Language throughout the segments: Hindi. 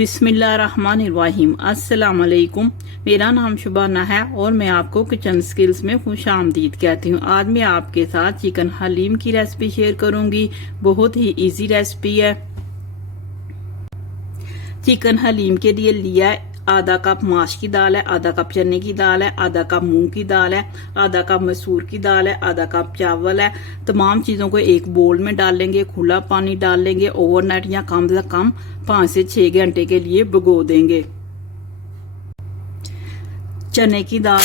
बिस्मिल्लाहिर्रहमानिर्रहीम। अस्सलाम वालेकुम। मेरा नाम शुबाना है और मैं आपको किचन स्किल्स में खुश आमदीद कहती हूँ। आज मैं आपके साथ चिकन हलीम की रेसिपी शेयर करूँगी। बहुत ही इजी रेसिपी है। चिकन हलीम के लिए लिया है आधा कप माश की दाल है, आधा कप चने की दाल है, आधा कप मूंग की दाल है, आधा कप मसूर की दाल है, आधा कप चावल है। तमाम चीज़ों को एक बोल में डाल लेंगे, खुला पानी डाल लेंगे, ओवरनाइट या कम से कम 5 से 6 घंटे के लिए भिगो देंगे। चने की दाल,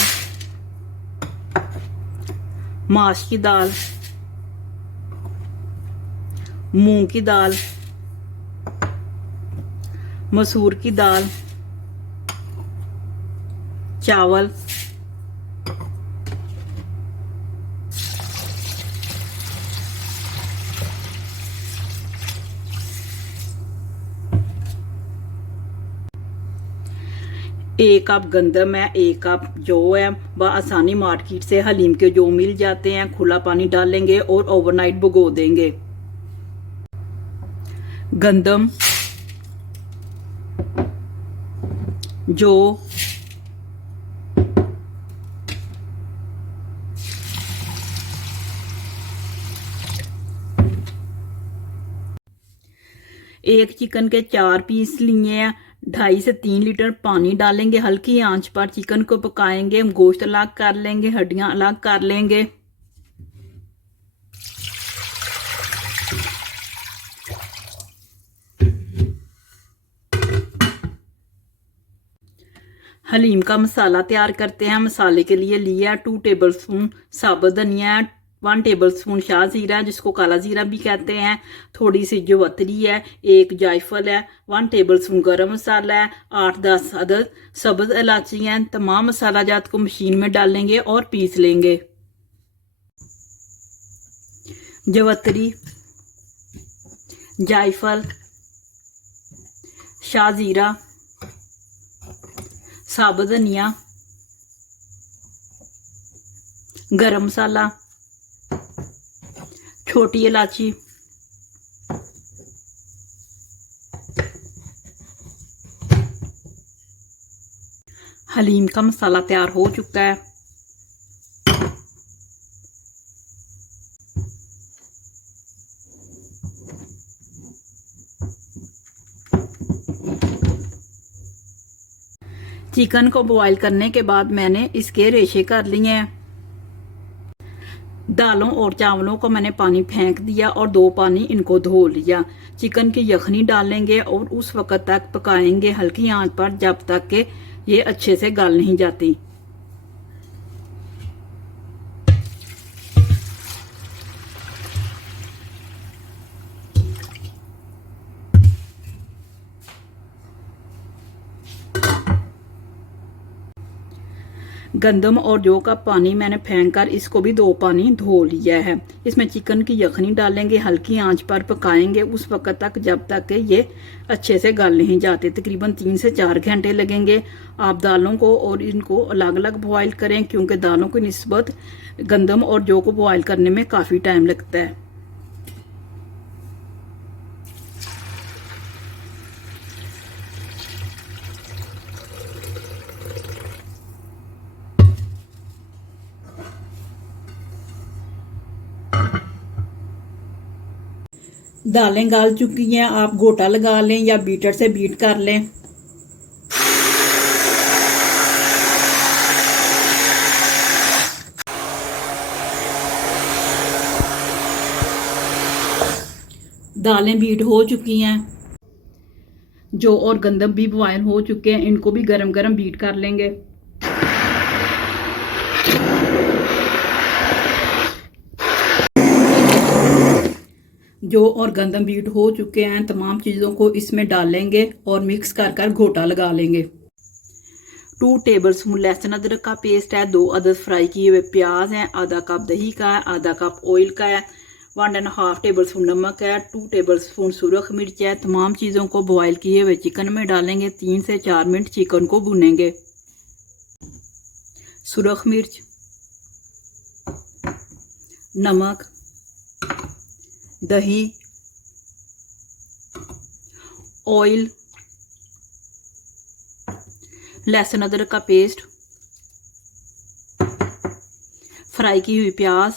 माश की दाल, मूंग की दाल, मसूर की दाल, चावल, एक कप गंदम है, एक कप जौ है। वह आसानी मार्केट से हलीम के जौ मिल जाते हैं। खुला पानी डालेंगे और ओवरनाइट भिगो देंगे। गंदम, जौ, एक चिकन के 4 पीस लिए हैं। 2.5 से 3 लीटर पानी डालेंगे। हल्की आंच पर चिकन को पकाएंगे। हम गोश्त अलग कर लेंगे, हड्डियां अलग कर लेंगे। हलीम का मसाला तैयार करते हैं। मसाले के लिए लिया 2 टेबलस्पून साबुत धनिया, 1 टेबलस्पून शाह जीरा जिसको काला जीरा भी कहते हैं, थोड़ी सी जवतरी है, 1 जायफल है, 1 टेबलस्पून गरम मसाला है, 8-10 अदद सब्ज इलायची हैं। तमाम मसाला जात को मशीन में डालेंगे और पीस लेंगे। जवतरी, जायफल, शाह जीरा, साबुत धनिया, गरम मसाला, छोटी इलायची, हलीम का मसाला तैयार हो चुका है। चिकन को बॉईल करने के बाद मैंने इसके रेशे कर लिए हैं। दालों और चावलों को मैंने पानी फेंक दिया और 2 पानी इनको धो लिया। चिकन की यखनी डालेंगे और उस वक्त तक पकाएंगे हल्की आंच पर जब तक कि ये अच्छे से गल नहीं जाती। गंदम और जौ का पानी मैंने फेंक कर इसको भी 2 पानी धो लिया है। इसमें चिकन की यखनी डालेंगे, हल्की आंच पर पकाएंगे उस वक्त तक जब तक कि ये अच्छे से गल नहीं जाते। तकरीबन 3 से 4 घंटे लगेंगे। आप दालों को और इनको अलग अलग बॉईल करें क्योंकि दालों की निस्बत गंदम और जौ को बॉईल करने में काफ़ी टाइम लगता है। दालें गल चुकी हैं। आप गोटा लगा लें या बीटर से बीट कर लें। दालें बीट हो चुकी हैं। जौ और गंदम भी बॉयल हो चुके हैं। इनको भी गरम गरम बीट कर लेंगे। जौ और गंदम बीट हो चुके हैं। तमाम चीज़ों को इसमें डालेंगे और मिक्स कर कर घोटा लगा लेंगे। 2 टेबलस्पून लहसुन अदरक का पेस्ट है, 2 अदद फ्राई किए हुए प्याज हैं, आधा कप दही का है, आधा कप ऑयल का है, 1.5 टेबलस्पून नमक है, 2 टेबलस्पून सुरख मिर्च है। तमाम चीज़ों को बॉयल किए हुए चिकन में डालेंगे। 3 से 4 मिनट चिकन को भुनेंगे। सुरख मिर्च, नमक, दही, ऑयल लहसुन अदरक का पेस्ट, फ्राई की हुई प्याज,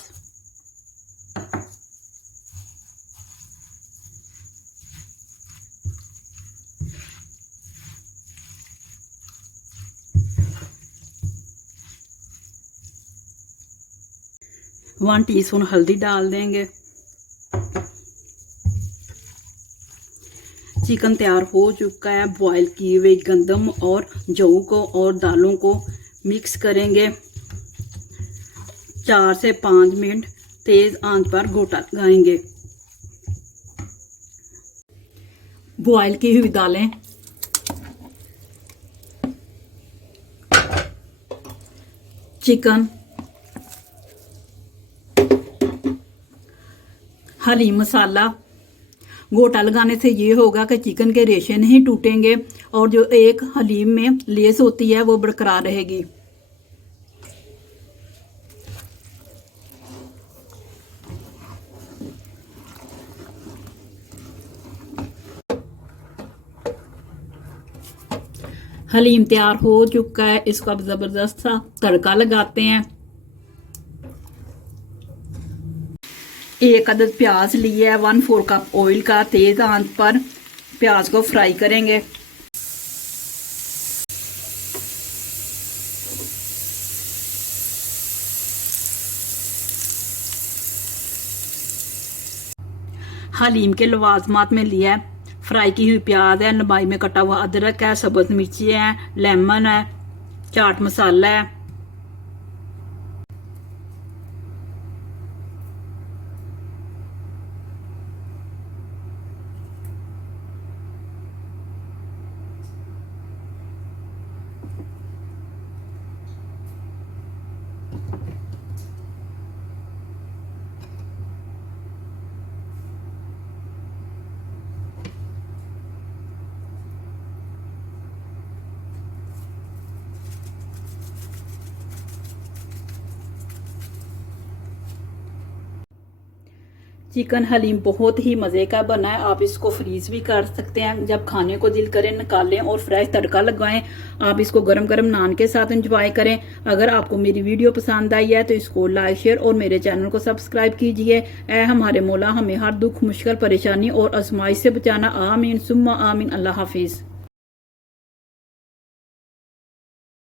वन टीस्पून हल्दी डाल देंगे। चिकन तैयार हो चुका है। बॉईल किए हुए गंदम और जौ को और दालों को मिक्स करेंगे। 4 से 5 मिनट तेज आंच पर घोटा लगाएंगे। बॉईल की हुई दालें, चिकन, हलीम मसाला। गोटा लगाने से ये होगा कि चिकन के रेशे नहीं टूटेंगे और जो एक हलीम में लेस होती है वो बरकरार रहेगी। हलीम तैयार हो चुका है। इसको अब जबरदस्त सा तड़का लगाते हैं। 1 अदद प्याज लिया है। 1/4 कप ऑयल का तेज आंच पर प्याज को फ्राई करेंगे। हलीम के लवाजमात में लिया है फ्राई की हुई प्याज है, लंबाई में कटा हुआ अदरक है, सब्ज मिर्ची है, लेमन है, चाट मसाला है। चिकन हलीम बहुत ही मज़े का बना है। आप इसको फ्रीज भी कर सकते हैं। जब खाने को दिल करें निकालें और फ्रेश तड़का लगवाएं। आप इसको गरम गरम नान के साथ एंजॉय करें। अगर आपको मेरी वीडियो पसंद आई है तो इसको लाइक शेयर और मेरे चैनल को सब्सक्राइब कीजिए। ऐ हमारे मौला हमें हर दुख मुश्किल परेशानी और आजमाइश से बचाना। आमीन सुम्मा आमीन। अल्लाह हाफिज़।